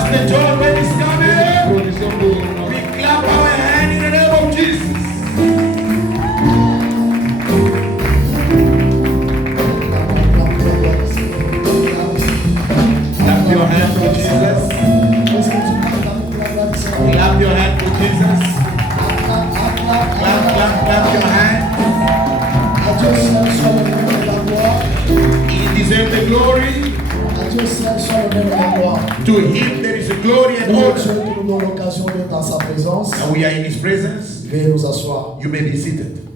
Pastor John, when he's coming, we clap our hand in the name of Jesus. Clap your hand for Jesus. Clap your hand for Jesus. Clap, clap, clap your hand. He deserves the glory. To him there is a glory and honor. And we are in his presence. You may be seated.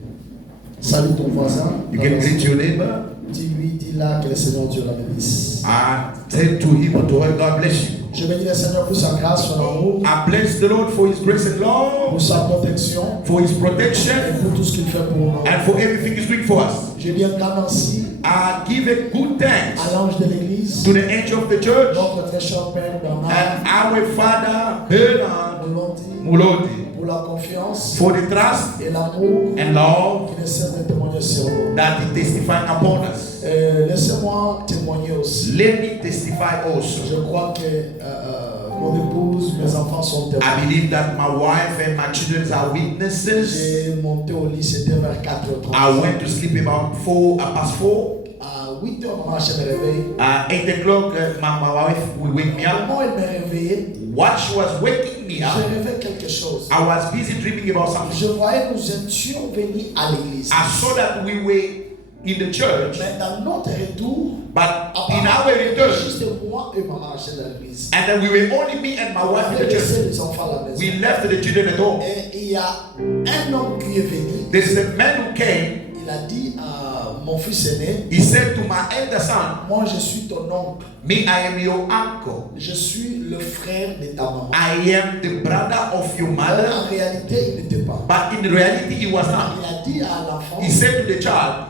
Salut ton voisin. You can greet your neighbor. Dis-là que le Seigneur Dieu la bénisse. And tell to him or to her, God bless you. Je bénis le Seigneur pour sa grâce, son amour, I bless the Lord for his grace and love, pour sa protection, for his et protection, pour tout ce qu'il fait pour nous. and for everything he's doing for us. Je dis un grand merci I give a good thanks à l'ange de l'église, to the angel of the church notre très cher Père Bernard and our Father Bernard Mulonti, Muloti pour la confiance for the trust et l'amour and love qui ne cesse de témoigner sur nous. that he testified upon us. Laissez-moi témoigner aussi. Let me testify also. Je crois que mon épouse, mes enfants sont témoins. I believe that my wife and my children are witnesses. J'ai monté au lit, c'était vers 4h30. I went to sleep about past 4. À 8h, maman me réveille. At 8 o'clock, my wife will wake me up. Comment elle m'a réveillé? While she was waking me Je up, rêvais quelque chose. I was busy dreaming about something. Je voyais que nous étions venus à l'église. I saw that we were in the church, Mais dans notre retour, but in our return, juste moi et maman marchaient dans l'église. and then we were only me and my wife in the On avait laissé church. les enfants à la maison. We left the children at home. Et il y a un homme qui est venu. There's a man who came. Il a dit à mon fils aîné, He said to my elder son, moi je suis ton oncle. me, I am your uncle. Je suis le frère de ta maman. I am the brother of your mother. En réalité, il n'était pas. But in reality, he was Il not. a dit à l'enfant, He said to the child,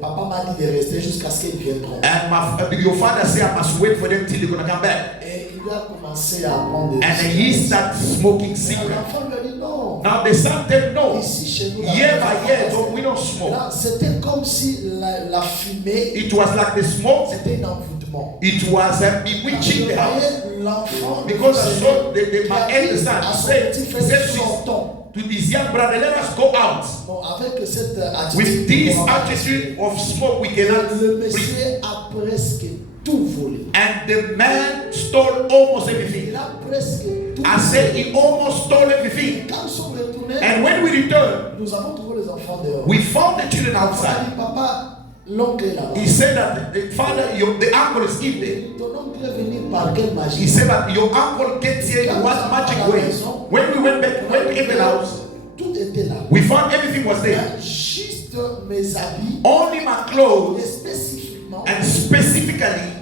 papa m'a dit de rester jusqu'à ce qu'ils viendront. and your father said, I must wait for them till they're going to come back. Et il a commencé à prendre des And then he started smoking cigarettes. cigarettes. L'enfant lui a dit non. Now the son said, no. Ici chez nous, Year by year, we don't smoke. là, c'était comme si la fumée, It was like the smoke. c'était un envoûtement. It was bewitching the house. L'enfant, Because I saw my elder son à son said, petit he frère, said sortons. to his young brother, let us go out. Bon, avec cette attitude, With this attitude of smoke, we cannot le breathe. monsieur a presque tout volé. And the man stole almost everything. Il a presque tout I said he almost stole everything. Quand nous sommes retournés, And when we returned, nous avons trouvé les enfants dehors. we found the children On a outside. dit, papa, l'oncle est là-bas. He said that the father, the uncle is in there. Ton oncle est venu par quelle magie? He said that your uncle gets here in what magic way. When we went back, went in the house, Tout était là. we found everything was there. Juste mes habits Only my clothes et spécifiquement and specifically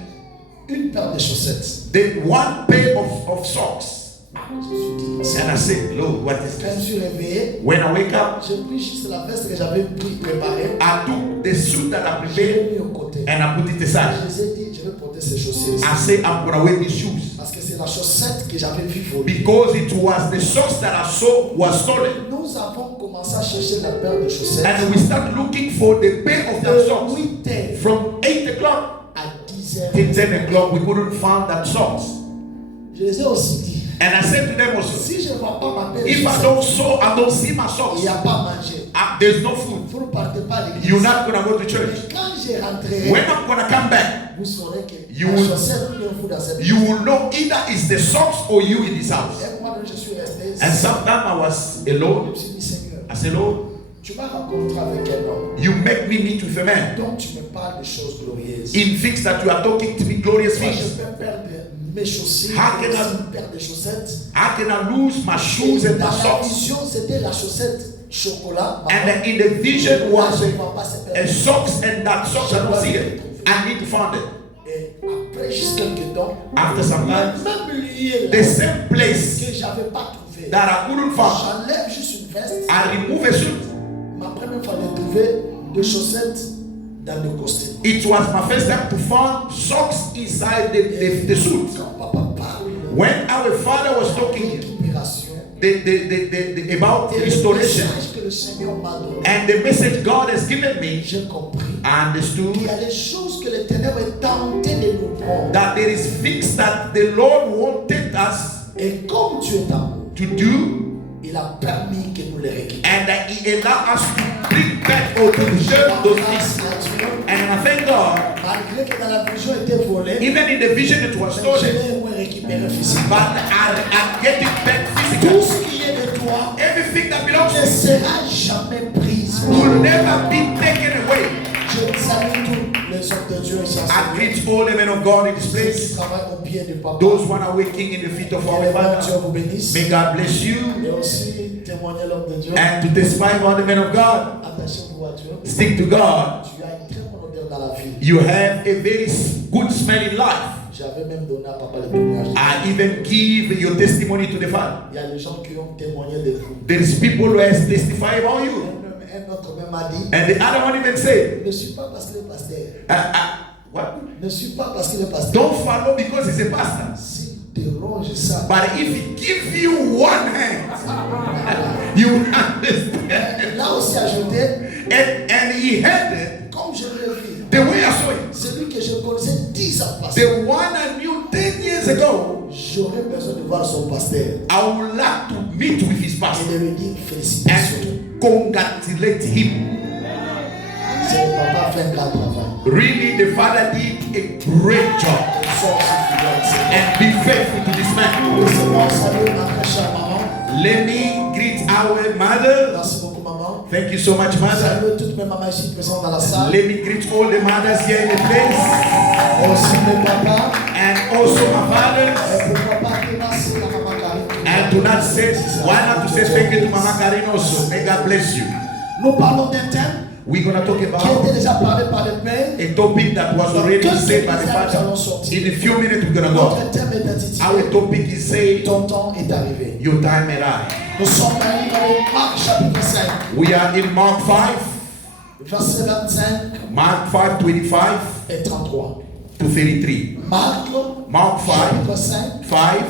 une paire de chaussettes. the one pair of socks. Je me suis dit, And I said, Lord, what is quand je me this? suis réveillé, When I wake up, j'ai pris juste la veste que j'avais préparée. I took the suit that I Je l'ai prepared mis au côté. and I put it aside. Je les ai dit, je vais porter ces chaussettes. I said, I'm going to wear these shoes. Parce que c'est la chaussette que j'avais vu voler. Because it was the socks that I saw was stolen. Nous avons commencé à chercher la paire de chaussettes. And we start looking for the pair of that socks. 8h From 8 o'clock à 10h. till 10 o'clock, we couldn't find that socks. Je les ai aussi dit, And I said to them also, si je ne vois pas ma paire de if I don't see my il socks, n'y a pas à manger. there's no food. Vous ne partez pas à l'église. You're not going to go to church. Et quand je rentrerai, When I'm going to come back, vous saurez que You la will- chaussette ou bien vous dans cette you will know either it's the socks or you in this house. Et moi, je suis resté. And sometimes I was Je alone. me suis dit, Seigneur, I said, Lord, tu vas rencontrer avec un homme you make me meet with a man dont tu me parles de choses glorieuses. in things that you are talking to me glorious Moi, je things. peux perdre mes chaussures, How can I- une paire de chaussettes. How can I lose my shoes and Dans my la socks? vision, c'était la chaussette chocolat. And then in the vision was Je ne vois pas ces paires. a socks, and that socks I don't see it. I need to find it. Et après juste quelques temps, After some time, même lié the là same place que j'avais pas trouvé. that I couldn't find, J'enlève juste une veste. I remove a suit. Ma première fois de trouver deux chaussettes dans le costume. It was my first time to find socks inside the suit. Quand papa parle When our father was talking récupération, about et le restoration message que le Seigneur m'a donné, and the message God has given me, j'ai compris I understood qu'il y a des choses que les ténèbres est tenté de nous prendre. that there is things that the Lord wanted us Et comme Dieu est amour, to do, il a permis que nous les récupérions. and that He allowed us to bring back or to return those things. And I thank God, Malgré que dans la vision était volée, even in the vision it was je stolen, l'ai récupéré physiquement. but I get it back Tout physically. ce qui est de toi Everything that belongs ne to sera jamais prise. you will never be taken away. Je salue tous les hommes de Dieu ici I ensemble. greet all the men of God in this Ceux qui place. travaillent au pied du papa. Those who are waking in the feet of Que our le bon Dieu Father. vous bénisse. May God bless you. Et aussi témoigner l'homme de Dieu. And to testify about the men of God. Attachez-vous à Dieu. Stick to God. Tu as une très bonne odeur dans la vie. You have a very good smell in life. J'avais même donné à papa le témoignage. I even give your testimony to the Father. Il y a des gens qui ont témoigné de vous. There is people who has testified about you. Un autre même a dit, And the other one even said, ne suis pas parce qu'il est pasteur. what? Ne suis pas parce qu'il est pasteur. Don't follow because he's a pastor. S'il te ronge ça, But if he gives you one hand, you understand. là aussi ajouté, And he had it comme je l'ai vu, the way I saw it. celui que je connaissais 10 ans passé, The one I knew 10 years ago, j'aurais besoin de voir son pasteur I would like to meet with his et pastor de lui dire félicitations. and congratulate him. C'est le papa a fait un grand travail. Really, the father did a great job. Et sois aussi fidèle au Seigneur. And be faithful to this man. Laissez-moi saluer ma très chère maman. Let me greet our mother. Merci beaucoup maman. Thank you so much, mother. Saluer toutes mes mamans ici présentes dans la salle. Let me greet all the mothers here in the place. Aussi mes papas. And also my fathers. Et pourquoi pas que merci à maman Karine. And do not say, why not to say thank you to Mama Karine also. May God bless you. Nous parlons d'un thème We're going to talk qui a about été déjà parlé par le Père. a topic that was already said by the Father. In a few minutes we're going to go. Notre thème est intitulé Our topic is saying, Ton temps est arrivé. your time and I. Nous sommes allés dans Marc chapitre 5, We are in Mark 5, versets 25 Mark 5, 25 et 33. to 33. Marc chapitre 5, 5, 5,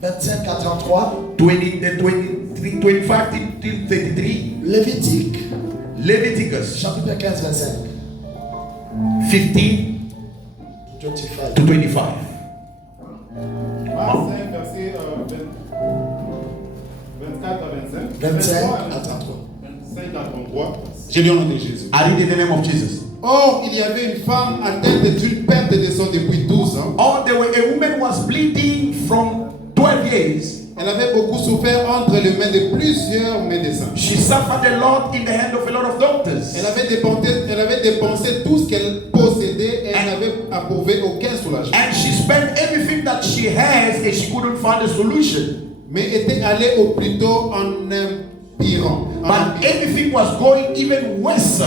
25 à 33. 25 till 33. Lévitique Leviticus chapitre 15, 25. 15 25. to 25. Marc 5, verset 24 à 25. 25 23 à 33. 25 à 33. J'ai lu en nom de Jésus. I read in the name of Jesus. Or, il y avait une femme atteinte d'une perte de sang depuis 12 ans. Or there were a woman was bleeding from 12 years. Elle avait beaucoup souffert entre les mains de plusieurs médecins. She suffered a lot in the hand of a lot of doctors. Elle avait dépensé tout ce qu'elle possédait et elle n'avait approuvé aucun soulagement. And she spent everything that she has and she couldn't find a solution. Mais était allée au plutôt en empirant. But everything was going even worse.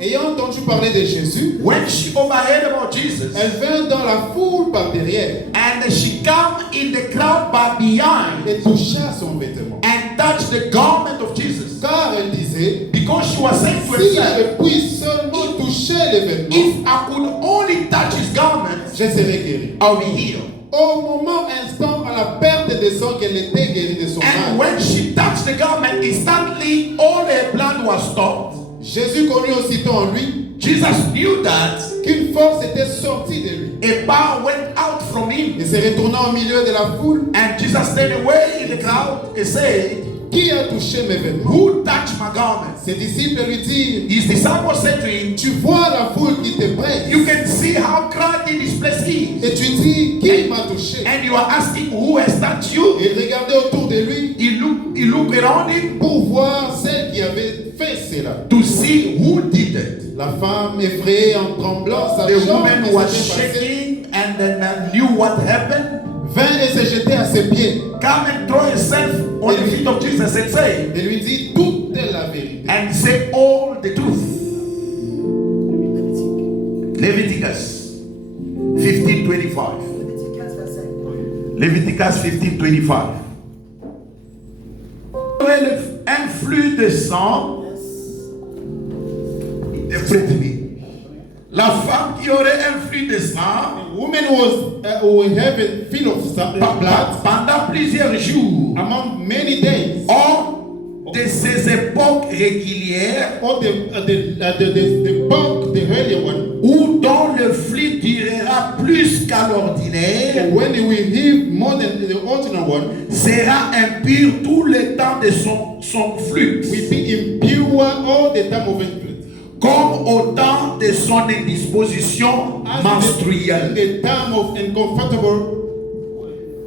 Ayant entendu parler de Jésus, When she overheard about Jesus, elle vint dans la foule par derrière and she came in the crowd by behind et toucha son vêtement. and touched the garment of Jesus. Car elle disait, Because she was saying to si herself, je puis seulement toucher les vêtements, if I could only touch his garment, je serai guéri. I'll be healed. Au moment instant, à la perte de sang qu'elle était guérie de son And mal, when she touched the garment, instantly all her blood was stopped. Jésus connut aussitôt en lui Jesus knew that qu'une force était sortie de lui. a power went out from him. Et se retournant au milieu de la foule, And Jesus stayed away in the crowd and said, qui a touché mes vêtements? who touched my garment? Ses disciples lui dirent, His disciples said to him, tu vois la foule qui te presse you can see how crowded this place is. et tu dis, qui m'a touché? And you are asking who has touched you? Il regardait autour de lui He looked around him pour voir celle qui avait fait cela. to see who did it. La femme effrayée en tremblant, The sachant woman ce was qui s'était passé, shaking and then knew what happened. vint et se jetait à ses pieds Come and throw yourself on the feet of Jesus and say, et lui dit toute la vérité. and say all the truth. Leviticus 15:25. Leviticus 15:25. Un flux de sang. La femme qui aurait un flux de sang A woman who have a feel of blood pendant plusieurs jours. among many days. Or de ces époques régulières or the bulk, the earlier one, où dont le flux durera plus qu'à l'ordinaire, when we heave more than the ordinary one, sera impur tout le temps de son flux, we be impure all the time of it. comme au temps de son indisposition menstruelle. The time of uncomfortable.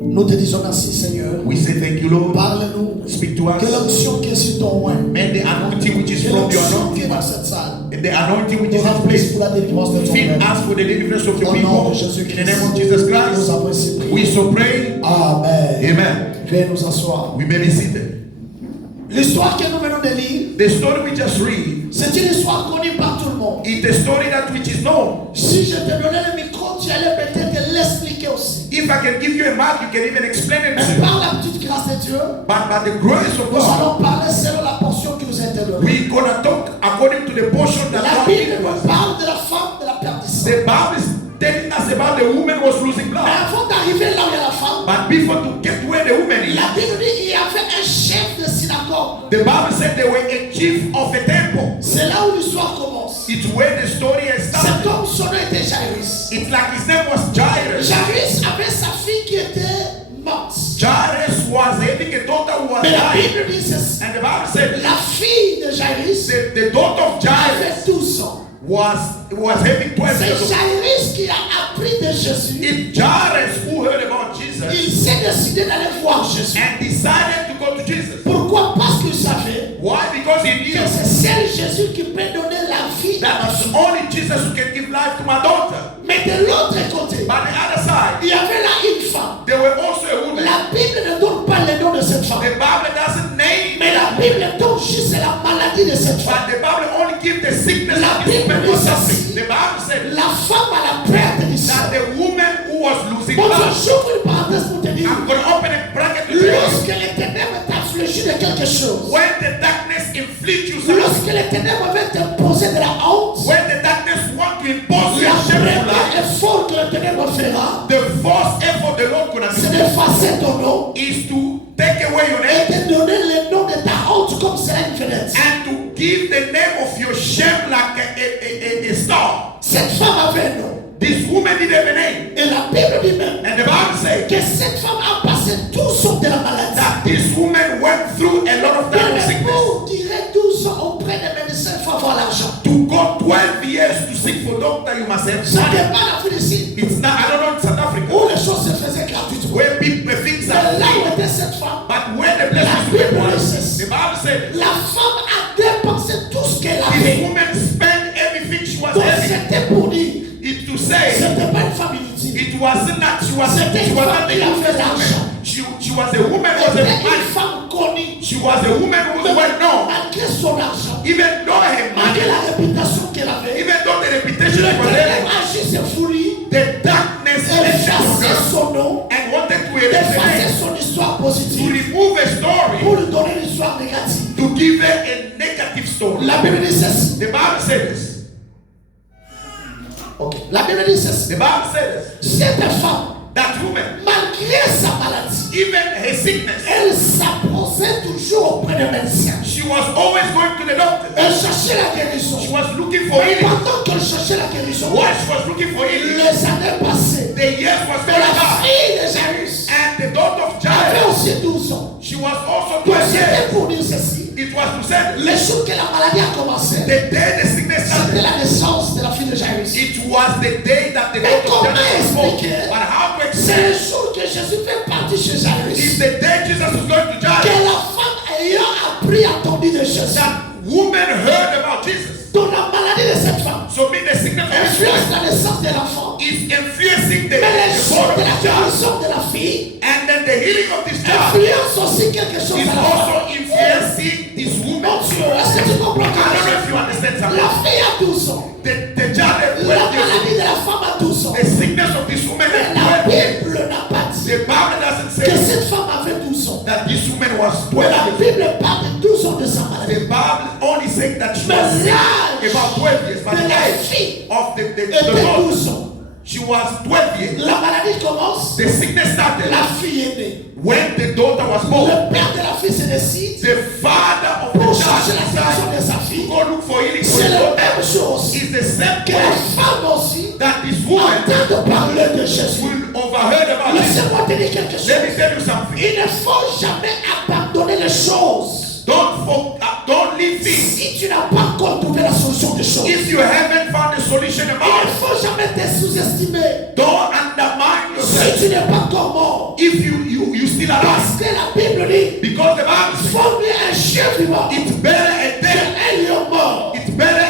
Nous te disons merci, Seigneur. We say thank you, Lord. Parle-nous. Speak to us. Quelle onction qui est sur ton oin. And the anointing which is Quelle from your onction qui est anointing, dans cette salle. and the anointing which Nous is in rendons place. pour la délivrance de ton Fill peuple. us for the deliverance of your Au nom people. de Jésus-Christ. In the name of Jesus Nous Christ, avons ainsi prié. we so pray. Amen. Amen. Veuillez nous asseoir. We may be seated. L'histoire que nous venons de lire, The story we just read, c'est une histoire connue par tout le monde. it's a story that which is known. Si je te donnais le micro, tu allais peut-être l'expliquer aussi. If I can give you a map, you can even explain it Mais to you. par la petite grâce de Dieu, But by the grace of nous God, allons parler selon la portion qui nous a été donnée. we're gonna talk according to the portion that La God Bible gave nous us. parle de la femme de la perdition. The Bible is telling us about the woman who was losing Mais blood. avant d'arriver là où il y a la femme, But before to get where the woman is, la Bible dit qu'il y avait un chef de synagogue. the Bible said they were a chief of a temple. C'est là où l'histoire commence. It's where the story has Cet started. homme, son nom était Jairus. It's like his name was Jairus. Jairus avait sa fille qui était morte. Jairus was having a daughter who was Mais la dying. Bible dit ceci. And the Bible said La fille de Jairus the daughter of Jairus avait 12 ans. was having 12 C'est years old. Jairus qui a appris de Jésus. It's Jairus who heard about Jesus Il s'est décidé d'aller voir Jésus. and decided to go to Jesus. Pourquoi? Parce qu'il savait Why? Because he que knew c'est seul Jésus qui peut donner la vie à that ma it's fille. only Jesus who can give life to my daughter. Mais de l'autre côté, But the other side, il y avait là une femme. there were also a woman. La Bible ne donne pas le nom de cette femme. The Bible doesn't name, Mais la Bible donne juste la maladie de cette femme. but the Bible only gives the sickness La that this woman Bible was dit suffering. ceci. The Bible said La femme à la perte du sang. that the woman who was losing Bon, blood. j'ouvre une parenthèse pour te dire. I'm going to open a bracket to tell you. Lorsque les ténèbres t'affligent de quelque chose, When the darkness inflicts you something, lorsque les ténèbres veulent t'imposer de la honte, when the darkness wants to impose you le a shameful premier life, effort que le ténèbre fera, the first effort the Lord gonna c'est do d'effacer ton nom is to take away your et name de donner le nom de ta honte comme cela une vedette. and to give the name of your shame like a star. Cette femme avait un nom. This woman didn't have a name. Et la Bible dit même And the Bible says que cette femme a passé 12 ans de la maladie. that this woman went through a lot of Et time of le sickness. pour dirait 12 ans auprès des médecins, il faut avoir l'argent. To go 12 years to seek for doctor, you must have Ça money. n'est pas l'Afrique d'ici, It's not, I don't know in South Africa, où les choses se faisaient gratuitement. where people things Mais are là où free. était cette femme, But where the blessings were promised, the Bible said la femme a dépensé tout ce qu'elle this avait. woman spent everything she was Donc having. c'était pour dire, It to say c'était pas une femme inutile. it wasn't that she was C'était une not femme a qui avait l'argent. woman. She was a woman who was C'était a une man. femme connue. She was a woman who was well known. Malgré son argent, Even though her malgré money, la réputation qu'elle avait, even though the le reputation she was ténèbre having, agissait folie, the darkness entered effaçait her son nom, and wanted to erase her effaçait name, son histoire to positive remove a story, pour lui donner une histoire négative. to give her a negative story. La Bible dit ceci. The Bible said this. Ok. La Bible dit ceci. The Bible said this. Cette femme, That woman, malgré sa maladie, even her sickness, elle s'approchait toujours auprès des médecins. she was always going to the doctor. Elle cherchait la guérison. She was looking for Et healing. pendant qu'elle cherchait la guérison, While she was looking for healing, les années passées, the years was et going la by. fille de Jairus And the daughter of avait Jairus, aussi 12 ans. she was also Donc 12 c'était years. pour dire ceci. It was to say, Le jour que la maladie a commencé, the day the sickness c'était started, la naissance de la fille de Jairus. it was the day that the Mais daughter of comment Jairus was born. expliquer? But how to C'est explain le jour que Jésus fait partie chez is Jairus. the day Jesus was going to Que Jairus. la femme ayant appris, entendu de Jésus. That woman heard about Jesus. Donc la maladie de cette femme So mean the sickness of this influence woman la naissance de l'enfant. is influencing the Mais le jour body de la of the child. guérison de la fille And then the healing of this child influence aussi quelque chose is à la femme. also influencing this woman. Mon Dieu, est-ce que tu comprends I don't know quelque if you understand chose? something. La fille a 12 ans. The child at La 12 years maladie de la femme a 12 ans. old, the sickness of this woman Mais at la 12 years. Bible n'a pas dit The Bible doesn't que say cette femme avait 12 ans. that this woman was Mais la 12 years. Bible parle de 12 ans de sa maladie. The Bible only says that she Mais was sick l'âge about 12 years, but de the la age fille of the était daughter, 12 ans. She was 12 years. La maladie commence. The sickness started. La fille est née. When the daughter was born, Le père de la fille se décide the father of the pour child changer la situation de decided sa to fille. go look for healing for C'est his la daughter. même chose It's the same que la way femme aussi that this woman entend de parler de Jésus. will overheard about it. Laissez-moi te dire quelque chose. Let me tell you something. Il ne faut jamais abandonner les choses. Don't leave things. Si tu n'as pas encore trouvé la solution des choses, If you haven't found a solution il ne about it, faut jamais te sous-estimer. don't undermine Si yourself. tu n'es pas encore mort, If you still alive, parce que la Bible dit, because the Bible says faut mieux un chien vivant it's better a dead, qu'un lion mort. it's better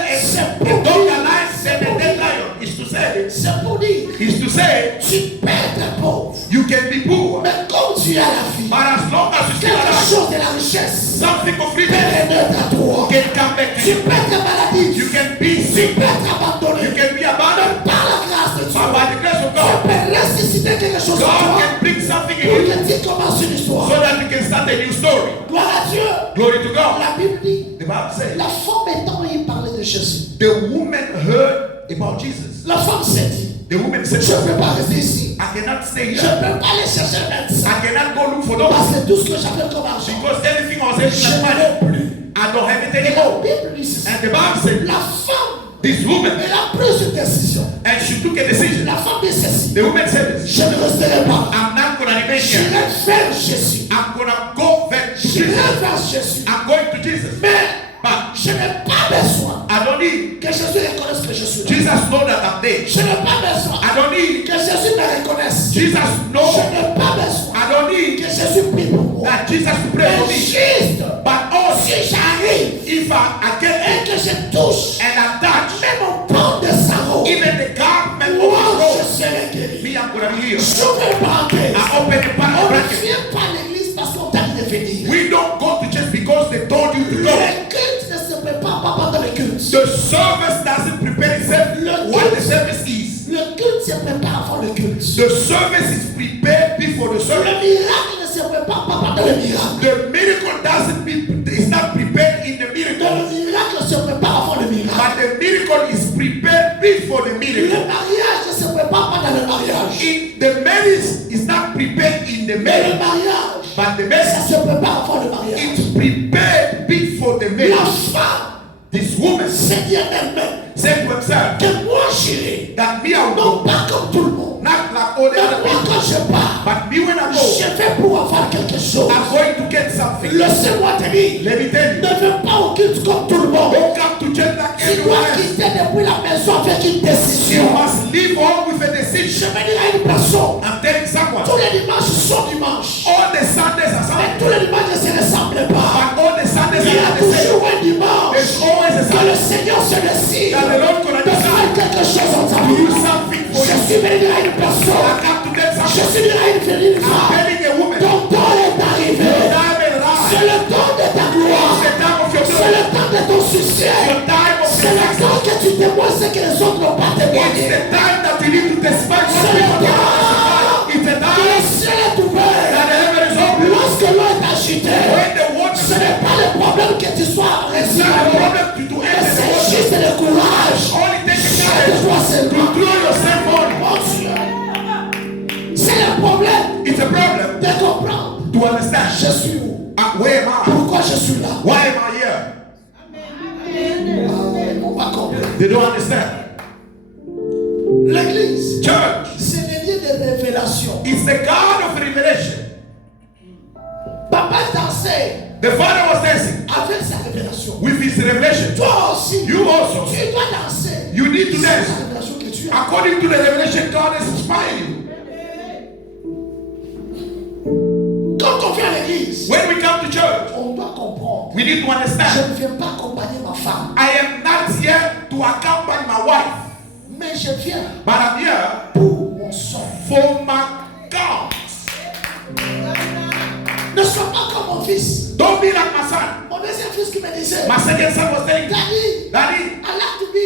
a dog alive than a dead lion. Is to say, C'est pour dire, is to say tu peux être pauvre, you can be poor, mais comme tu as la vie, but as long as you still quelque alive, chose de la richesse something of peut freedom renaître à toi. can come back to Tu you. peux être maladif, You can be tu sick, peux être abandonné. you can be abandoned, Par la grâce de Dieu, but by the grace of tu God, peux ressusciter quelque chose en God toi can bring something in pour you que tu commences une histoire. so that you can start a new story. Gloire à Dieu. Glory to God. La Bible dit, The Bible says la femme étant y parler de Jésus. the woman heard about Jesus. La femme s'est dit, The woman said, je ne peux pas rester ici. I cannot stay Je here. ne peux pas aller chercher un médecin. I cannot go look for doctors Parce que tout ce que j'avais comme argent, because everything I was je able to n'en find, ai plus. I don't have it Et la anymore. Bible dit ceci. And the Bible said, La femme, this woman, elle a pris une décision. and she took a decision. La femme dit ceci. The woman said this, Je ne resterai pas. I'm not going to remain here. J'irai vers Jésus. I'm going to go back to J'irai Jesus. vers Jésus. I'm going to Jesus. Mais But je n'ai pas besoin I don't need que Jésus reconnaisse que je suis là. Jesus know that I'm there. Je n'ai pas besoin I don't need que Jésus me reconnaisse. Jesus Je know. n'ai pas besoin I don't need que Jésus prie pour moi. that Jesus to pray for Mais me. juste, But also, si j'arrive if I get et it que je touche and I touch même mon pan de sarreau, even the garment of moi je his serai guéri. robe, me, I'm going to be healed. J'ouvre le parenthèse. I open the On ne bracket. vient pas à l'église parce qu'on t'a dit de venir. We don't go to church because they told you to go. Le culte ne se prépare pas pendant le culte. The service doesn't prepare itself what the service is. Le culte se prépare avant le culte. The service is prepared before the Le service. miracle ne se prépare pas pendant le miracle. The miracle doesn't is not prepared in the Le miracle, miracle se prépare avant le miracle. but the miracle is prepared before the Le miracle. mariage ne se prépare pas dans le mariage. The marriage is not prepared in the Mais le marriage, mariage, but the ça marriage se prépare avant le mariage. is prepared before the La marriage. femme This woman s'est dit à elle-même said to himself que moi j'irai. that me I will Non go, pas comme tout le monde. not like all the Mais other moi people, quand je pars, but me when I go, je vais pour avoir quelque chose. I'm going to get something. Laissez-moi te dire, Let me tell you, ne vais pas au culte comme tout le monde. don't come to church like Tu dois everyone else. quitter depuis la maison avec une You décision. must leave home with a Je decision. vais dire à une personne, I'm telling someone, tous les dimanches sont dimanches. all the Sundays are Mais Sundays, tous les dimanches ne se ressemblent pas. but all the Sundays Il y a are the same. toujours un dimanche There's always a que le Sunday Seigneur se décide that the Lord gonna de faire decide quelque chose en ta to do vie. something for Je you. suis venu dire à une I personne, come to get je something. suis venu à une féline I'm femme. telling a woman, Ton temps est arrivé. time is C'est right. le temps de ta gloire. It's the time of your C'est glory. le temps de ton succès. Your time of C'est le success. temps que tu témoignes ce que les autres n'ont pas It's témoigné. the time that you need to testify what C'est le people cannot testify. temps It's the que le time ciel est ouvert. that the heaven is open. Lorsque l'eau est agitée, When the water ce n'est pas le problème que tu sois it's not a résilient. problem to Mais enter the c'est water. juste le courage. Only take a De challenge toi to seulement. throw yourself on. Mon Dieu. C'est le problème It's a problem de comprendre. to understand. Je suis où? Where am I? Pourquoi je suis là? Why am I here? On va comprendre. They don't understand. L'église, Church c'est le lieu de révélation. is the God of revelation. Papa dansait The Father was dancing avec sa révélation. with his revelation. Toi aussi, You also, tu dois danser. you need to C'est la dance révélation que tu as. according to the revelation God has inspired you. Quand on vient à l'église, When we come to church, on doit comprendre. we need to Je understand. ne viens pas accompagner ma femme, I am not here to accompany my wife, mais je viens but I'm here pour mon son. for my God. Ne sois pas comme mon fils. Don't be like my son. Mon deuxième fils qui me disait, My second son was telling me, Daddy, Daddy, I like to be,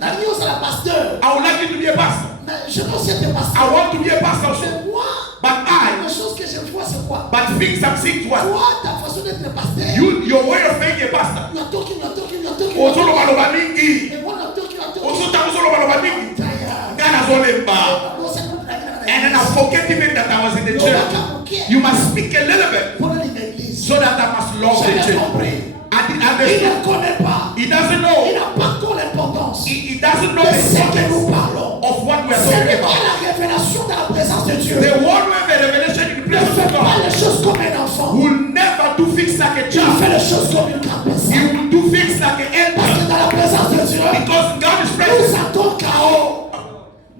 Daddy was a pasteur. I would like you to be a pastor. Mais je pense que tu es I pasteur. want to be a pastor also. Mais moi, But la I, chose que je vois, c'est quoi? but things I'm seeing to what? Toi, ta façon d'être pasteur. Your way of being a pastor. You are talking, you are talking, you are talking. Osolo baloba mingi. And when I'm talking, you are talking. Oso tamu solo baloba mingi. Tired. Ngana Azolemba. Non, c'est comme la And then I forget even that I was in the church. You must speak a little bit Pour l'église. so that I must love the J'avais church. compris. I didn't Il understand. ne connaît pas. He doesn't Il know. n'a pas encore l'importance. He doesn't know de the ce que nous importance parlons. of what we are C'est talking lui qui about. a la révélation dans la présence de Dieu. The one who have a revelation in the Ne presence fait of pas God les choses comme un enfant. will never do things like a Il fait child. les choses comme une grande He personne. will do things like an Parce que elder. dans la présence de Dieu, Because in God's nous presence, entrons chaos.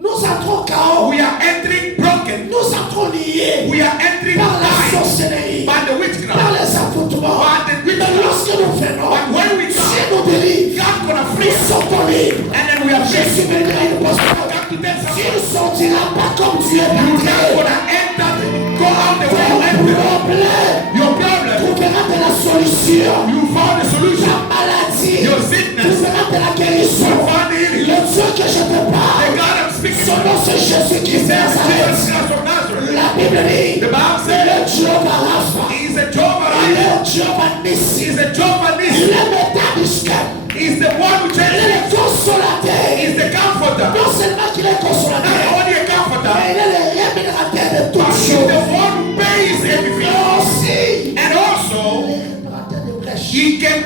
Nous entrons chaos. we are entering broken. Nous entrons liés We are entering par la blind sorcellerie, by the par witchcraft. les affrontements. By the Mais witchcraft. lorsque nous venons, But when we Dieu come, nous délivre. God gonna free Nous us. sortons libres. And then we are Je free. suis venu à une poste. Come to tell Tu someone. ne sortiras pas comme tu es You're not entré. gonna enter, go out the way you Ton entered. problème Your problem, trouvera de la solution. you found the Ta solution. maladie Your sickness, trouvera de la you guérison. found the healing. Le Dieu que je te The parle, God I'm speaking son to, nom c'est Jésus-Christ de Jesus Nazareth. Christ of Nazareth. La Bible dit, The Bible il est says Dieu Rapha. He's a Jehovah Il Rapha. est Dieu Nissi. He's a Jehovah Il Nissi. est Métadishkem. He's the one who Il est changes. le consolateur. He's the comforter. Non seulement qu'il est Not consolateur, only a comforter, mais il est le rémunérateur de but toutes he's choses. the one who pays everything. Mais aussi, And also, il est rémunérateur de brèches. he can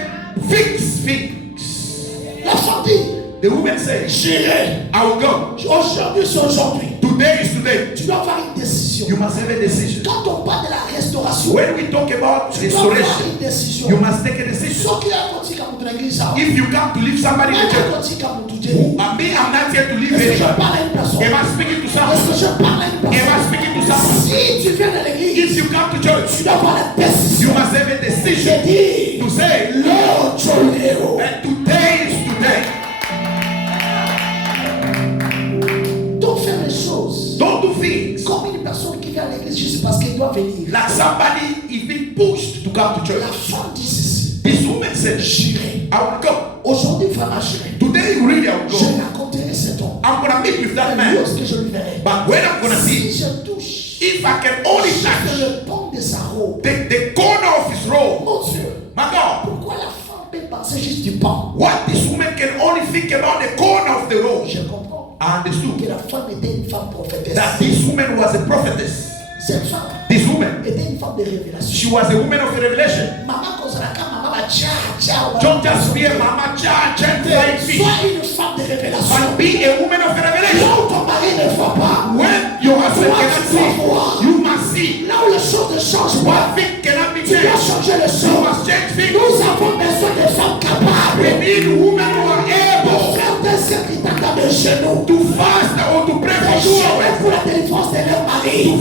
fix things. La femme dit, The woman says, j'irai. I will go. Aujourd'hui, c'est aujourd'hui. Today is today. Tu dois avoir une décision. You must have a decision. Quand on parle de la restauration, When we talk about tu dois avoir restoration, une décision. you must take a decision. Ce qui est continu comme de l'église, If you come to leave somebody in the church, continue comme tout Dieu. me, I'm not here to leave Est-ce que je anybody. parle à une personne? Am I speaking to Est-ce someone? que je parle à une Am I personne? speaking to someone? Si tu viens de l'église, If you come to church, tu dois avoir la you décision must have a de decision dire, to say, Lord, Joléo. that today is today. Donc faire les choses Don't do things comme une personne qui vient à l'église juste parce qu'elle doit venir. like somebody is being pushed to come to La church. femme dit ceci, This woman said, j'irai. I will go. Aujourd'hui, vraiment, j'irai. Today, really, I will Je go. raconterai cet homme. I'm going to meet with that man. Lorsque je lui verrai. But when I'm going to Si see, je touche if I can only juste touch le pont de sa robe, the corner of his robe, mon Dieu, my God, pourquoi la femme peut penser juste du pont? what this woman can only think about the corner of the robe. Je comprends I understood que la femme était une femme prophétesse. that this woman was a prophetess. Cette femme This woman, était une femme de révélation. she was a woman of revelation. Maman Kozalaka, maman va tcha tcha. Don't just be a mama child, like me, Sois une femme de révélation. but be a woman of revelation. Là où ton mari ne voit pas, When your husband cannot see, you must see. là où les choses ne changent pas, One thing cannot be tu dois changed. changer les You choses. must change things. Nous avons besoin de femmes We capables need women who are de able faire des serviteurs dans les genoux. to fast or to pray for two Gérer hours. pour la délivrance de leur mari.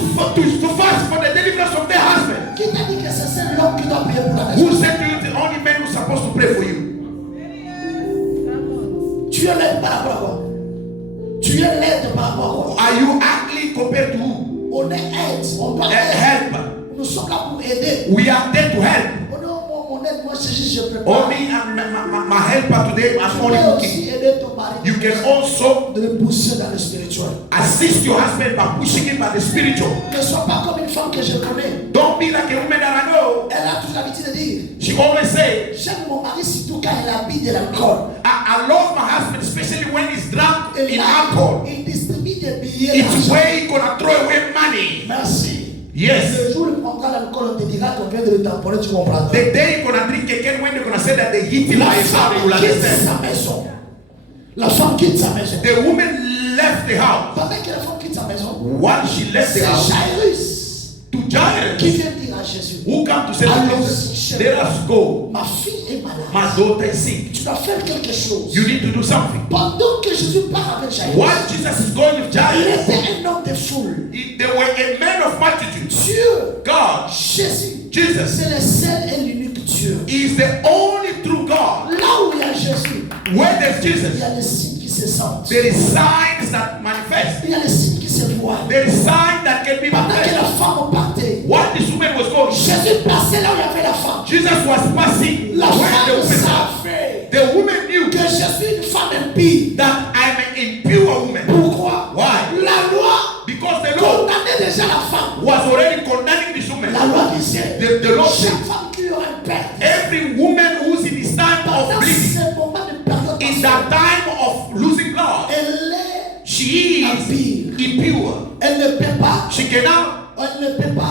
To fast for the deliverance of their husband. Qui t'a dit que c'est seul l'homme qui doit prier pour la Who maison? said to you the only man who's supposed to pray for you? Tu es l'aide par rapport à quoi? Tu es l'aide par rapport à quoi? Are you ugly compared to who? On est aide, on doit A aider. helper. Nous sommes là pour aider. We are there to help. Oh non, mon aide, moi c'est juste je prépare. Only my helper today, I'm Tu only peux cooking. aussi aider ton mari. You can also De le pousser dans le spirituel. assist your husband by pushing him by the spiritual. Ne sois pas comme une femme que je connais. Don't be like a woman that I know. Elle a toujours l'habitude de dire, She always say, j'aime mon mari surtout quand il habite de l'alcool. I love my husband, especially when he's drunk in alcohol. Il distribue des billets It's d'argent. where he's gonna throw away money. Merci. Yes. Le jour où il prendra l'alcool, on te dira qu'on vient de le tamponner, tu comprendras. The day you're gonna drink again, when they're gonna say that they hit him La by his femme you will quitte understand. sa maison. La femme quitte sa maison. The woman left the house. Pendant que la femme quitte sa maison, Once she left c'est the house, Jairus to qui Jairus, vient dire à Jésus, who come to say to Jesus, let us go. ma fille est malade. My daughter is sick. Tu dois faire quelque chose. You need to do something. Pendant que Jésus part avec Jairus, While Jesus is going with il Jairus, était un homme de foule. they were a man of multitudes. Dieu, God, Jésus, Jesus, c'est le seul et l'unique Dieu. is the only true God. Là où il y a Jésus, Where there's il Jesus, y a les signes qui se sentent. there is signs that manifest. Il y a les signes qui se voient. There is signs that can be Pendant que la manifest. femme partait, While this woman was going, Jésus passait là où il y avait la femme. Jesus was passing La where the femme woman was. savait The woman knew que je suis une femme impie. that I'm an impure woman. Pourquoi? Why? La loi Because the Lord condamnait déjà la femme. was already condemning this woman. La loi disait, The Lord chaque said, femme qui aura un père, every woman who's in this time of pendant bleeding, ce moment de période, in that time of losing blood, elle est she is impure. Elle ne peut pas,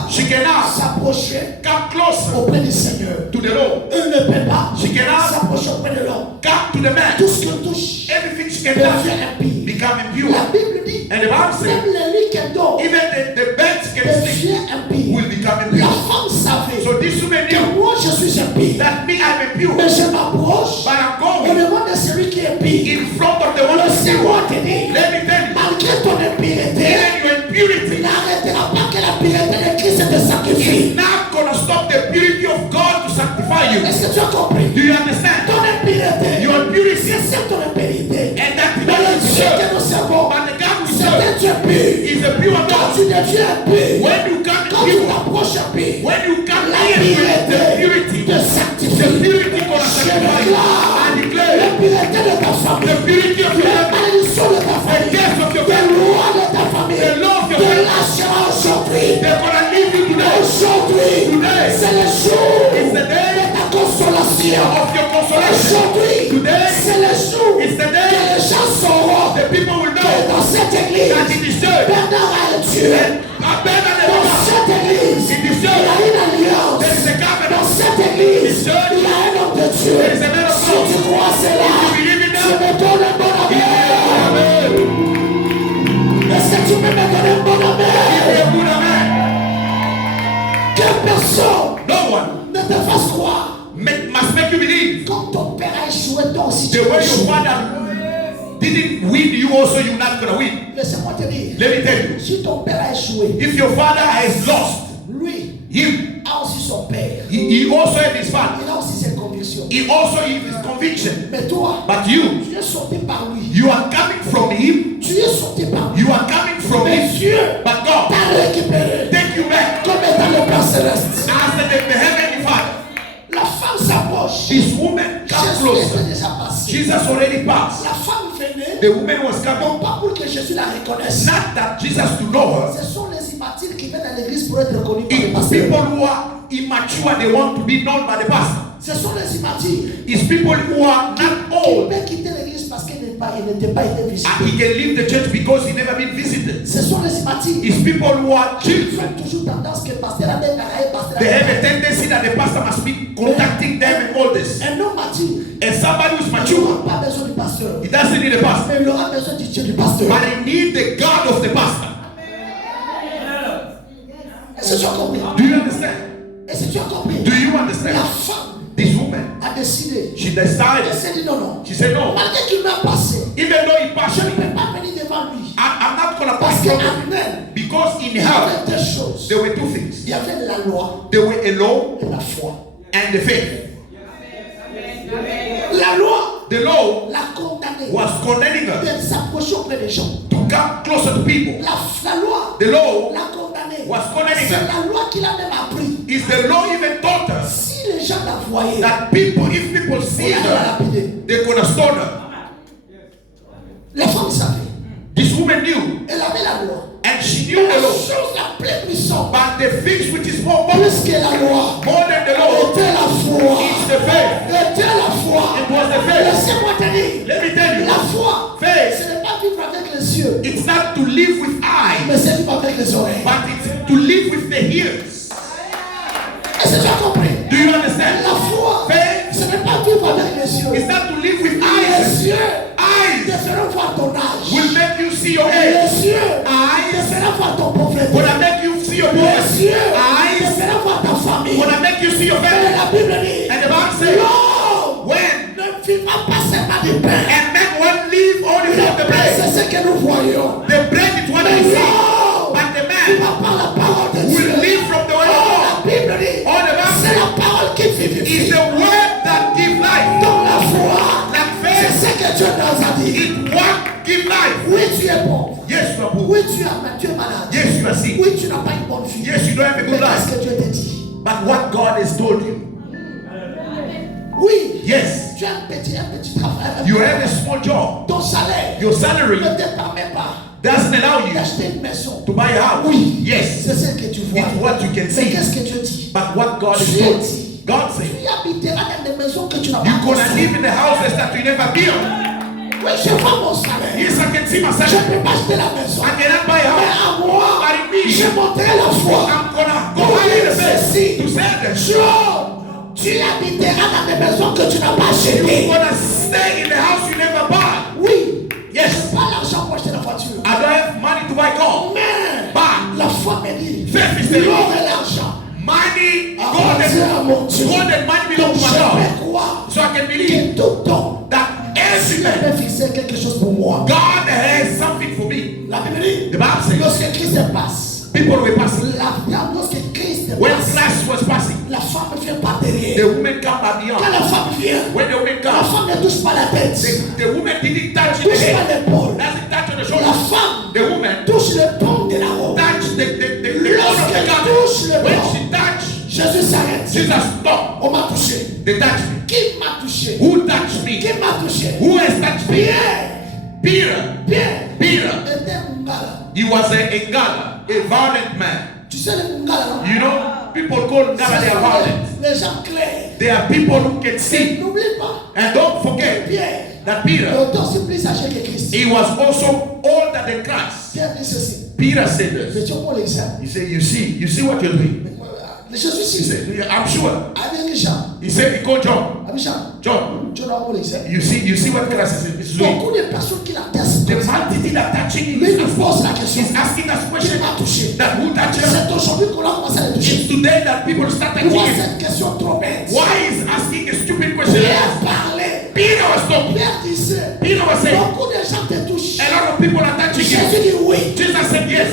She cannot s'approcher come closer auprès du Seigneur. to the Lord. Elle ne peut pas She cannot s'approcher auprès de l'homme. come to the man. Tout ce qu'elle touche Everything she can devient touch impie. become impure. La Bible dit, And the Bible says, même les lits qu'elle dort even the bed she can sleep devient impie. will become La impure. femme savait So this woman que knew moi je suis impie. that me I'm impure, Mais je m'approche but I'm au going devant de celui qui est impie. in front of the one Le who's pure. Seigneur te dit, Let me tell you, malgré ton impureté, even your impurity n'arrêtera pas que la pureté de Christ te sacrifie. is not gonna stop the purity of God to sanctify you. Est-ce que tu as compris? Do you understand? Ton impureté, Your impurity c'est ton impurité. and that Mais le is Dieu serve. que nous servons, But the God we c'est serve un Dieu pur. is a pure Quand God. tu deviens impur, When you come quand tu pure, t'approches impur, when you come la in with the pureté purity, te the sanctifie. purity gonna Je sanctify you. I déclare declare la pureté de ta famille, the purity of your la family, malédiction de ta the famille, death of your les family, lois de ta famille, the law of your te family. lâchera aujourd'hui. They're gonna leave you today. Aujourd'hui, Today. c'est le jour It's the day de ta consolation. of your consolation. Aujourd'hui, Today c'est le jour is the que day les gens sauront the people will que know dans cette that église, in this church, Bernard a un Dieu. and better than Dans ever, cette église, in this il y a church, une alliance. there is a Dans covenant. cette église, This church, il y a un homme de Dieu. there is a man of Si God. tu crois cela, If you believe in tu that, me donnes un bon amen. amen. Est-ce que tu peux me donner un bon Be amen? a good amen. Que personne No one ne te fasse croire. must make you believe Quand ton père a échoué, toi aussi tu the vas way your échouer. father didn't win, you also you're not gonna win. Laissez-moi te dire, Let me tell you, si ton père a échoué, if your father has lost lui him, a aussi son père. he also had his father. Il a aussi ses convictions. He also has his conviction. Mais toi, But you tu es sorti par lui. are coming from him. Tu es sorti par lui. You are coming from Mais him. Dieu But God t'a récupéré take you back comme étant le Père céleste. as the heavenly Father. La femme s'approche. This woman come Jésus closer. était déjà passé. Jesus already passed. La femme venait, The woman was coming. non pas pour que Jésus la reconnaisse. Not that Jesus to know her. Ce sont les immatures qui viennent à l'église pour être reconnus par les It's pasteurs. people who are immature, they want to be known by the pastor. Ce sont les immatures It's people who are not qui old. peuvent quitter l'église parce qu'il n'était pas été visité. And he can leave the church because he never been visited. Ce sont les immatures It's people who are qui children. ont toujours tendance que le pasteur a des bagailles, pasteur a They des have a bagailles. tendency that the pastor must be contacting them and all this. Un homme mature, And somebody who's il mature, n'aura pas besoin du pasteur, he doesn't need a pastor, mais il aura besoin du Dieu du pasteur. but he needs the God of the pastor. Est-ce que tu as compris? Do you understand? Est-ce que tu as compris? Do you La understand? femme This woman, a décidé. she Elle decided, s'est dit non, non. she said, no, Malgré qu'il m'a passé, even though he je passed ne me, peux pas venir devant lui. I'm not going to Parce pass qu'en him elle, because in il y her, avait deux choses. there were two things. Il y avait la loi There were a law et la foi. and the faith. La loi The law l'a condamnée was condemning her de s'approcher auprès des gens. to come closer to people. La loi The law l'a condamnée. was condemning C'est her. la loi qu'il a même appris. Is the law even taught us Si les gens la voyaient, that people, if people see on allait la her, lapider. they're going to stone her. La femme savait. This woman knew, Elle avait la loi. and she knew La the law. chose la plus puissante, But the things which is more plus que la loi, than the law, était la foi. it's the faith. Était la foi. It was the faith. Laissez-moi te dire, Let me tell you, la foi, faith, ce n'est pas vivre avec les yeux, it's not to live with eyes, mais c'est vivre avec les oreilles. but it's to live with the ears. Est-ce que tu as compris? Do you understand? La foi, Faith, ce n'est pas vivre avec les yeux. it's not to live with Les eyes. yeux te Eyes feront voir ton âge. will make you see your age. Les yeux te Eyes feront voir ton pauvreté. will make you see your Les boys. yeux te Eyes feront voir ta famille. will make you see your Et family. la Bible dit, And the Bible says, l'homme when ne vivra pas seulement du pain. and men won't live only Le from the pain, bread. c'est ce que nous voyons. The bread is what Mais we see. l'homme But the vivra man par la parole de Dieu. will live from the word Oh, of la God. Bible dit, All the Bible c'est says la parole qui is vivifie. the word that gives life. Dans la foi, Like c'est faith, ce que Dieu nous a dit. it what give life. Oui, tu es pauvre. Yes, you are poor. Oui, tu es malade. Yes, you are sick. Oui, tu n'as pas une bonne vie. Yes, you don't have a Mais good qu'est-ce life. que Dieu te dit? But what God has told you. Oui, Yes, tu as un petit travail. you have a small job. Ton salaire Your salary ne te permet pas doesn't allow you d'acheter une maison. to buy a house. Oui. Yes, C'est ce que tu vois. it's what you can Mais see. qu'est-ce que Dieu dit? But what God has Dieu told dit, God said, tu habiteras dans des maisons que tu n'as you're pas gonna construites. live in the houses that you never built. Oui, je vends mon salaire. Yes, I can see my Je ne salary. peux pas acheter la maison. I cannot buy a Mais house. à moi, But in me, je montrerai la foi. I'm gonna go higher the best to say that Job, tu habiteras dans des maisons que tu n'as pas you're achetées. gonna stay in the house you never buy. Oui. Yes. Je n'ai pas l'argent pour acheter la voiture. I don't have money to buy car. Mais But la foi me dit, faith is the l'or et l'argent money, appartient à mon Dieu. gold and money belong Donc to je my God. peux croire So I can believe que tout don, that every Dieu man, peut fixer quelque chose pour moi. God has something for me. La Bible dit, The Bible says lorsque Christ passe, people were passing. lorsque Christ When passe, Christ was passing, la femme vient par derrière. the woman come by Quand beyond. la femme vient, When the woman la comes, femme ne touche pas la tête, the woman didn't touch the touche pas head. l'épaule. Doesn't touch on the La shoulder. femme The woman touche le pont de la robe. touch the corner of the touche le garment. When bord, she touched, Jésus s'arrête. Jesus stopped. On m'a touché. They touched me. Qui m'a touché? Who touched me? Qui m'a touché? Who has touched me? Pierre. Peter. Pierre Peter. était Mungala. He was a Ngala, a violent man. Tu sais les Mungala, non? You know, people call Ngala, they are violent. Les gens clairs. They are people who can see. N'oublie pas, And don't forget Pierre that Peter, est aussi plus âgé que Christ. he was also older than Christ. Pierre dit ceci. Peter said this. Mais tu vois l'exemple. He said, you see what you're doing. Jésus He si. said, yeah, I'm sure. Avec Jean. He said, he called John. Avec Jean. John, Tu as l'exemple. you see what Christ is doing. Beaucoup de personnes qui la testent. The multitude that touching him Lui is nous pose la question. he's asking us Qui question m'a touché? that who touched him? C'est aujourd'hui qu'on a commencé à le toucher. It's today that people start touching Pourquoi him. cette question trop bête? Why is asking a stupid question? Pierre parlait. Peter was talking. Pierre disait. Peter was saying, Beaucoup de gens te touchent. a lot of people are touching Jésus him. dit oui. Jesus said yes.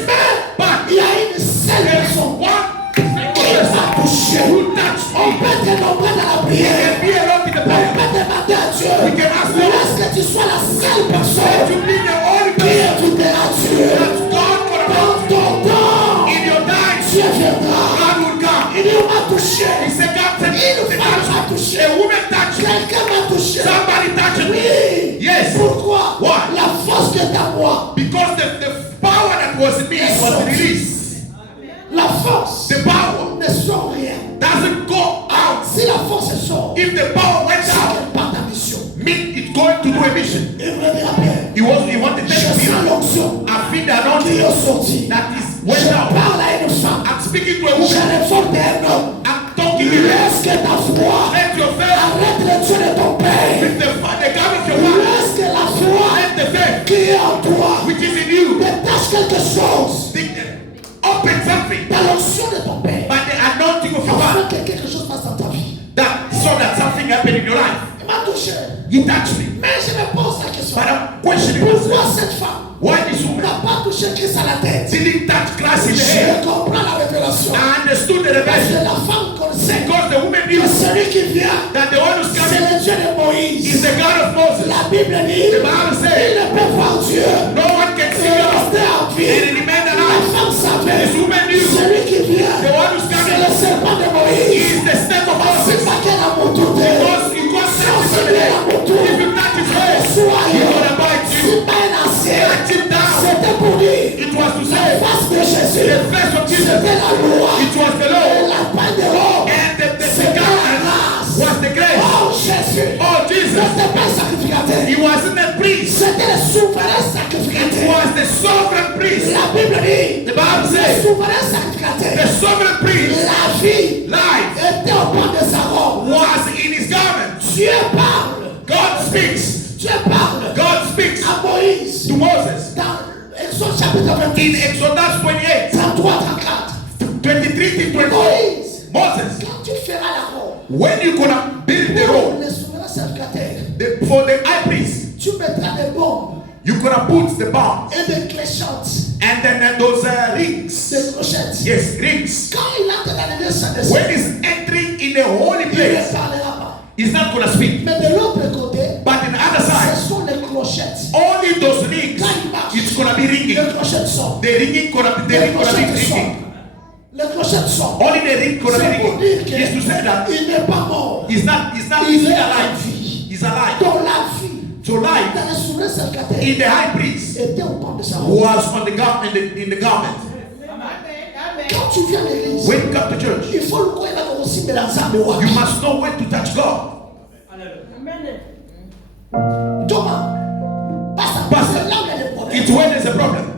But Il y a une seule there is personne one qui single m'a person touché. who touched On me. peut te nombrer dans la He prière. can be alone in the On prayer. peut demander à Dieu. We can ask Mais God. est-ce que tu sois la seule Let personne you be the only qui person invitera Dieu? that God gonna Dans help ton temps, you. In your time, Dieu viendra. God will come. Il dit, on m'a touché. He said, God said, Une femme m'a touché. a woman touched me. Quelqu'un m'a touché. Somebody touched me. Oui. Yes. Pourquoi? Why? La force qui est en moi. Because the power that was in me was released. La force The power ne sort rien. doesn't go out. Si la force sort, If the power went c'est out, qu'elle part en mission. mean it's going to do a mission. Il me dit à Pierre, He wanted to je tell sens me, l'onction I feel the qui anointing est sortie. that is Je went out. parle à une femme. I'm speaking to a Je woman. réforme un homme. I'm talking to you. Laisse que ta foi Let your faith arrête le Dieu de ton père. with the God of your father. Laisse que la foi Let the faith qui est en toi which is in you détache quelque chose open something dans l'onction de ton père. by the anointing of your Afin father. que quelque chose passe dans ta vie. That so that something happened in your life. Il m'a touché. He touched me. Mais je me pose la question. But I'm questioning Pourquoi myself. cette femme Why this woman n'a pas touché Christ à la tête? didn't touch Christ in the head? Je comprends la révélation. I understood the Parce que revelation la femme connaissait because the woman knew que celui qui vient, that the one who's c'est coming le Dieu de is Moïse. the God of Moses. La Bible dit, The Bible il says ne peut voir Dieu. no one can see Il God restait en and vie. remain La alive. femme savait, This woman knew celui qui vient, the one who's c'est coming le serpent de Moïse. is the step of C'est Moses. pas qu'elle a mon tour. Because you can't touch his head. If you touch his head, he's gonna bite you. C'est pas un ancien. Touch him down. C'était pour dire, It was to la say face de Jésus, the face of Jesus. c'était la loi. It was the Et law. la peine de l'homme, And the c'était la garment grâce. was the grace. Oh Jésus, Oh Jesus. n'était pas un sacrificateur. He wasn't a priest. C'était le souverain It sacrificateur. was the sovereign priest. La Bible dit, The Bible le says souverain sacrificateur, the sovereign priest la vie life était au bord de sa robe. was in his garment. Dieu parle, God speaks. Dieu parle God speaks à Moïse to Moses dans Exode chapitre in 28, Exodus 28, 33, 34. 23 to 24. Moïse, Moses, quand tu feras la robe, when you gonna build the pour road le souverain sacrificateur, for the high priest, tu mettras des bombes you gonna put the bombs et des cléchantes, and then those rings. des clochettes. Yes, rings. Quand il entre dans les lieux saints des When cieux, he's entering in the holy il ne place, parlera pas. he's not gonna speak. Mais de l'autre côté, But in the other side, ce sont les clochettes. only those rings, Quand il marche, it's gonna be ringing. les clochettes sont. The ringing gonna be Les ringing. clochettes sont. Les clochettes sont. Only the ring gonna be C'est pour dire ringing. Is to say that qu'il n'est pas mort. he's not Il est alive. en vie. He's alive. Dans la vie, So life dans le souverain sacrificateur, in the high priest était au bord de sa robe. was on the garment in the garment. Quand tu viens à l'église, When you come to church, il faut le connaître aussi de l'ensemble. you must know when to touch God. Thomas, It's when there's a problem.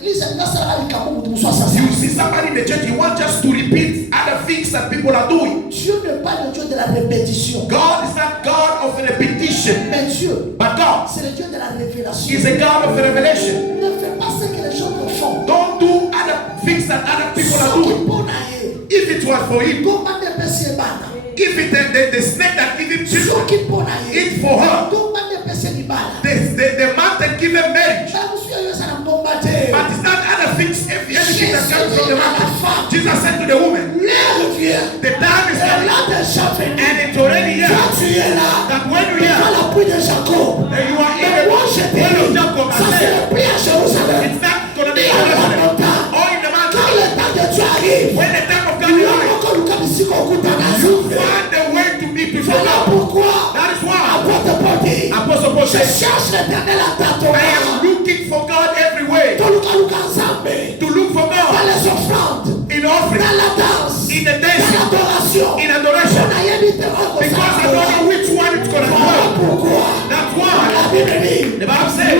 You see somebody in the church, he wants just to repeat other things that people are doing. Dieu n'est pas le Dieu de la répétition. God is not God of repetition. Mais Dieu, But God c'est le Dieu de la révélation. is a God of revelation. Ne fais pas ce que les gens te font. Don't do other things that other people are doing. If it was for him, if it the snake that give him children, it's for her. The man that give him marriage. But it's not other things, anything that comes from the man. Jesus said to the woman, the time is coming, and it's already here, that when you hear, and you are in the worship, when you Jacob, it's not going to be in Jerusalem, or in the mountain. When the time of God is coming, you find the way to be before God. That is why Apostle Paul says, I am looking for God everywhere. To look for God in offering, in the dance, in adoration. Because I don't know which one it's going to go. That's why the Bible says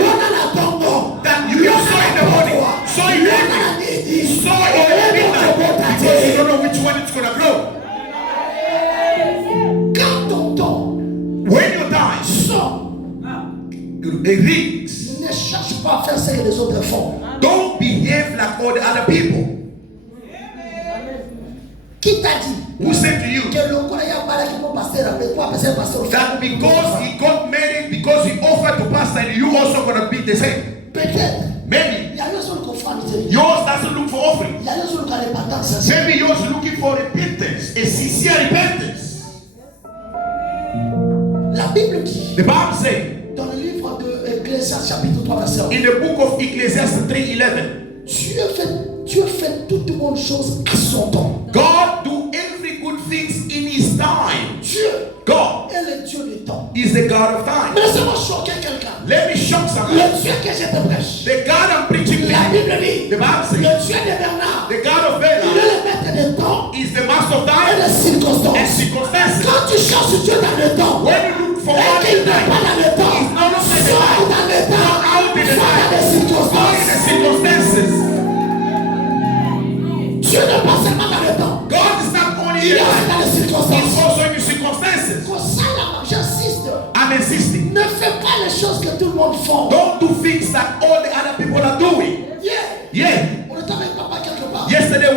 that you saw in the morning, saw in the evening, saw in the midnight, because you don't know which one it's going to grow. When you die, it rings. Ne cherche pas à faire ce que les autres font. Don't behave like all the other people. Qui t'a dit? Who said to you que le that because he got married, because he offered to pastor, and you also gonna be the same? Peut-être. Maybe yours doesn't look for offering. Maybe yours looking for repentance, a sincere repentance. La Bible dit, the Bible says, dans le livre de Ecclésiaste chapitre 3 verset 1, in the book of Ecclesiastes 3:11, Dieu fait toute bonne chose à son temps. God do every good things in his time. Dieu, God est le Dieu du temps. is the God of time. Mais laissez-moi choquer quelqu'un. Let me shock somebody. Le Dieu que je te prêche, The God I'm preaching to la you, Bible dit, the Bible le says, Dieu de Bernard, the God of il est Balaam le maître des temps is the master of et time des and circonstances. circumstances. Quand tu cherches Dieu dans le temps, When you look for et God qu'il in n'est time, pas dans le temps, He's not only in the sois time, dans le not temps, out in the sois dans time, les not in circonstances. the circumstances. Dieu n'est pas seulement dans le temps, God is not only in il the est time, dans les He's circonstances. also in the circumstances. Pour ça, j'insiste, I'm insisting. ne fais pas les choses que tout le monde fait. Don't do things that all the other people are doing. Yeah. On était avec papa quelque part. Yesterday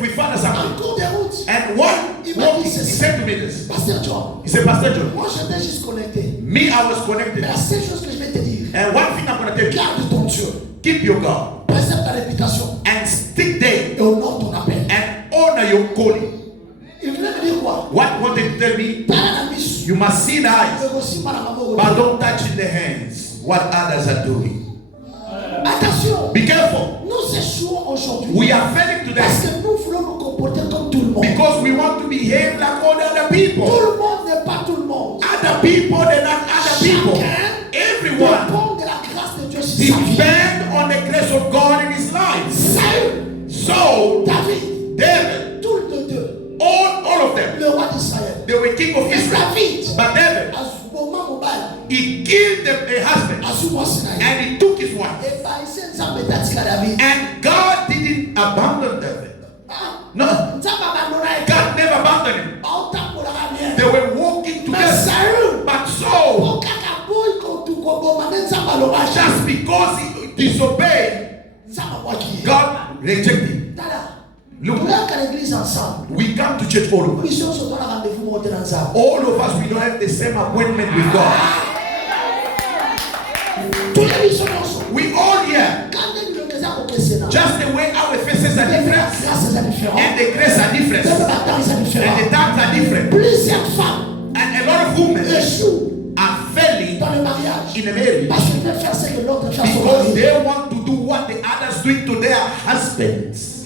we found En something. cours de route, And one il m'a walking, dit he ceci. said to me this. Pasteur John, He said, Pastor John, moi j'étais juste connecté. me, I was Mais connected. la seule chose que je vais te dire, And one thing I'm going to tell you, garde ton Dieu, keep your God préserve ta réputation and stick there et honore ton appel. and honor your calling. Il voulait me dire quoi? What wanted to tell me? T'as la mission. You must see the eyes, Mais aussi par la maman. but don't touch in the hands what others are doing. Attention, Be careful. nous échouons aujourd'hui. We are failing Parce today que nous voulons nous comporter comme tout le monde. because we want to behave like all the other people. Tout le monde n'est pas tout le monde. Other people, they're not other people. Everyone Dépend de la grâce de Dieu sur sa vie. depend on the grace of God in his life. Saül, So, David, David, tous les deux, all of them, le roi d'Israël. they were king of Mais Israel. David, But David, à ce moment mobile, he killed a husband à ce moment Sinaï. and he took his wife. Et bah, il s'est dit à David. And God didn't abandon David. Ah, No, Nzamba abandonna God never abandoned him. Autant pour la ramener. They were walking Mais together. Saül, But so, au kakaboui contre Kobomane, Nzamba l'orage. just because he disobeyed, Nzamba moi qui est. God rejected. Dada, Look. nous sommes à l'église ensemble. We come to church all of us. Mission se donne un rendez-vous monter dans Nzamba. All of us, we don't have the same appointment with God. Tous les missions sont. We all here, Quand les gens qui sont au Kesséna, just the way our faces are les different grâces sont différentes. and the grace are Les different batailles sont and the différentes. times are different. Plusieurs femmes And a lot of women échouent are failing dans le mariage. in a marriage Parce qu'ils veulent faire ce que l'autre fait à son because mari. they want to do what the others doing to their husbands.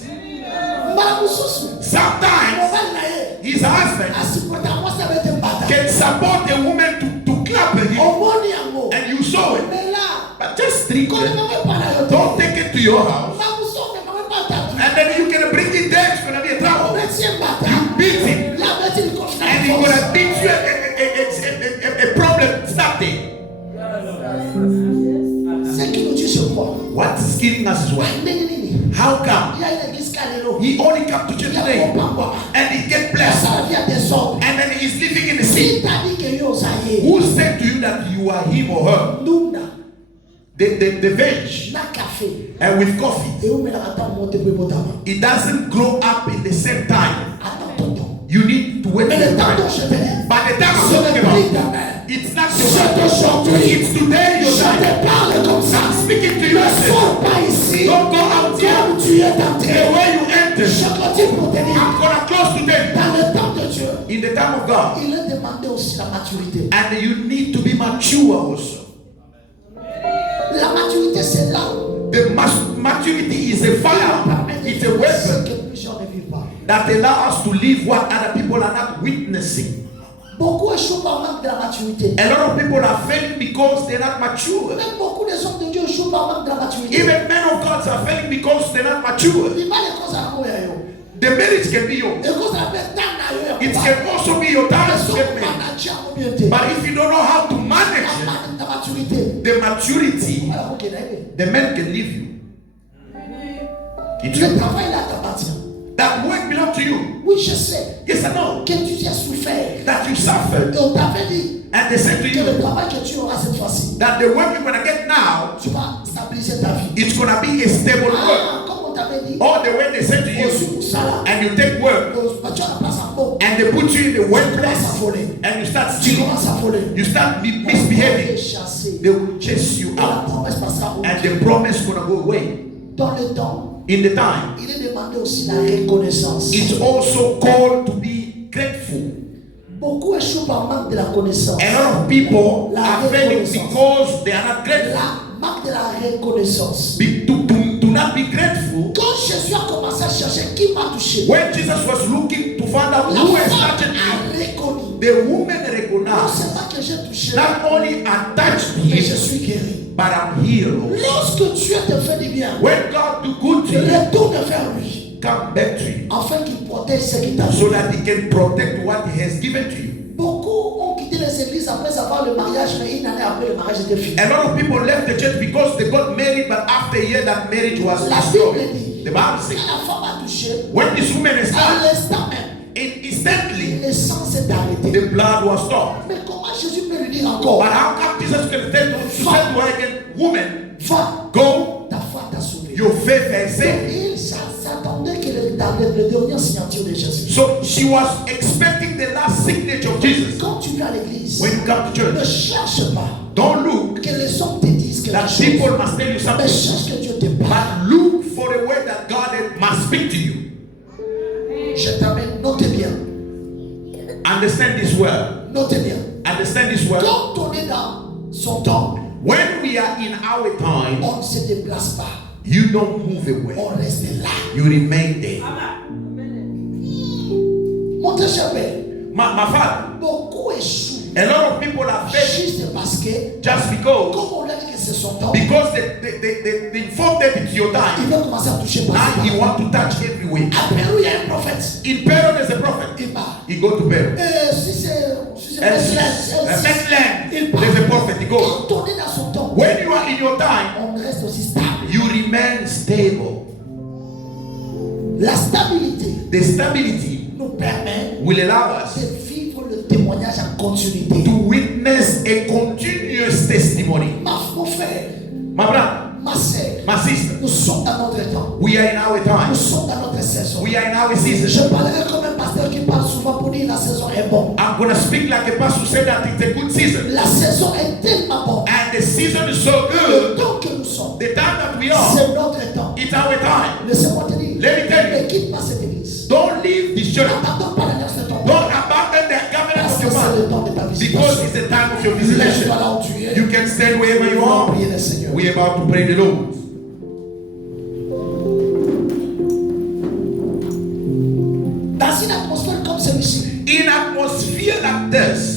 Mbala mususu. Sometimes Mobile na ye. his husband Asipota moi ça va être mbata. can support a woman to clap at him, Omoni yango. and you saw it. Mais là, But just treat quand it. on ne pas là, Don't take it to your house, Mamuso ne m'a pas tatu. and then you can bring it there. It's gonna be a trouble. On est mbata. You beat him, La bête il confie and he's gonna beat you. A problem starting. Ce qui nous dit sur How come? Il y a une église Kalelo. He only come to church today and he get blessed. Ça vient des ordres. And then he's living in the Si city. t'as dit que yo zaye. Who said to you that you are him or her? Nunda. The veg Na café. and with coffee. Et où me la attend monter pour botama. It doesn't grow up in the same time. Attends tonton. You need to wait Mais for le the temps time. dont je te dis. But the time I'm Je talking ne prie about, demain. it's not C'est your aujourd'hui. It's today Je your time. te parle comme ça. I'm speaking to you. Ne I said, sors pas ici. don't go out here. Comme tu es The entré. way you enter, Je continue pour te dire. I'm gonna close today. Dans le temps de Dieu, In the time of God. il est demandé aussi la maturité. And you need to be mature also. La maturité, c'est là. The maturity is a fire. It's a weapon Que plusieurs ne vivent pas. that allows us to live what other people are not witnessing. Beaucoup échouent par manque de la maturité. A lot of people are failing because they're not mature. Même beaucoup des hommes de Dieu échouent par manque de la maturité. Even men of God are failing because they're not mature. Il va les causes à l'amour. The marriage can be yours. Les causes à la paix, tant d'ailleurs. It can also be your time to get married. But if you don't know how to manage it, La maturité. the maturity, Alors, ok, d'accord. the man can leave you. It's Le true. travail là t'appartient. That work belongs to you. Oui, je sais Yes, I know. que tu as souffert. That you suffered. Et on t'avait dit And they said to que le you travail que tu auras cette fois-ci, that the work you're going to get now, tu vas stabiliser ta vie. it's going to be a stable work. Ah, comme on t'avait dit, Or the way they said to au you, sous ça là, and you take work, tu as la place en haut. and they put you in the Tu commences à workplace, voler. and you start Tu stealing. commences à voler. You start On va te misbehaving. chasser. They will chase you Et la out. promesse passera au And the promise is going to go away. Dans le temps, In the time, il est demandé aussi la reconnaissance. it's also called to be grateful. Beaucoup échouent par manque de la connaissance. A lot of people La are failing reconnaissance. because they are not grateful. La marque de la reconnaissance. To not be grateful. Quand Jésus a commencé à chercher qui m'a touché, When Jesus was looking to find out la who has femme touched a him, reconnu. the woman Non recognized seulement que j'ai touché, not only I touched mais je him, suis guéri. but I'm healed. Lorsque Dieu te fait du bien, When God do good to you, retourne vers lui, come back to you afin qu'il protège ce qu'il t'a so donné. that He can protect what He has given to you. Beaucoup ont quitté les églises après avoir le mariage, mais une année après le mariage était fini. A lot of people left the church because they got married, but after a year that marriage was La destroyed. Bible dit, The Bible says, quand la femme a touché, when this woman is à touched, l'instant même, instantly le sang s'est arrêté. the blood was stopped. Mais comment Jésus peut lui dire encore, But how come Jesus can say to her again, woman, va, go, ta foi t'a sauvé. your faith has saved you. Et il s'attendait que le dernier signature de Jésus. So she was expecting the last signature of Jesus. Quand tu viens à l'église, When you come to ne church, cherche pas don't look que les hommes te disent quelque that chose, people must tell you mais something, cherche que Dieu te parle. but look for the way that God must speak to you. Je t'amène, notez bien, Understand this well. notez bien. Understand this well. Quand on est dans son temps, When we are in our time, on ne se déplace pas, you don't move away. on reste là. You remain there. Mon très cher père, My father, beaucoup échouent a lot of people are failing juste parce que, just because comme on leur dit que c'est son temps, they inform that it's your ils time. veulent commencer à toucher par Now you ça. want to touch everywhere. À Pérou, il y a un prophète. In Peru, there's a prophet. Il part. He go to Peru. Si c'est Bethlehem, il part. there's a prophet. He goes. Quand on est dans son temps, When you are in your time, on reste aussi stable. you remain stable. La stabilité The stability nous permet will allow us de vivre le témoignage en continuité. to witness a continuous testimony. Mon frère, My brother, ma soeur, my sister, nous sommes dans notre temps. we are in our Nous time. sommes dans notre saison. We are in our season. Je parlerai comme un pasteur qui parle souvent pour dire la saison est bonne. I'm going to speak like a pastor who said that it's a good season. La saison est tellement bonne. And the season is so Le good. temps que nous sommes, The time that we are, c'est notre temps. it's our time. Laissez-moi te dire, Let me tell you. ne quitte pas cette église. Don't leave this church. N'abandonne pas la de ton Don't temps. abandon the government Parce of que your c'est man. le temps de ta Because visitation. it's the time of your Lève-toi visitation. là où tu es. You can stand wherever you On va are. prier le Seigneur. We're about to pray the Lord. Dans une atmosphère comme celui-ci, In atmosphere like this,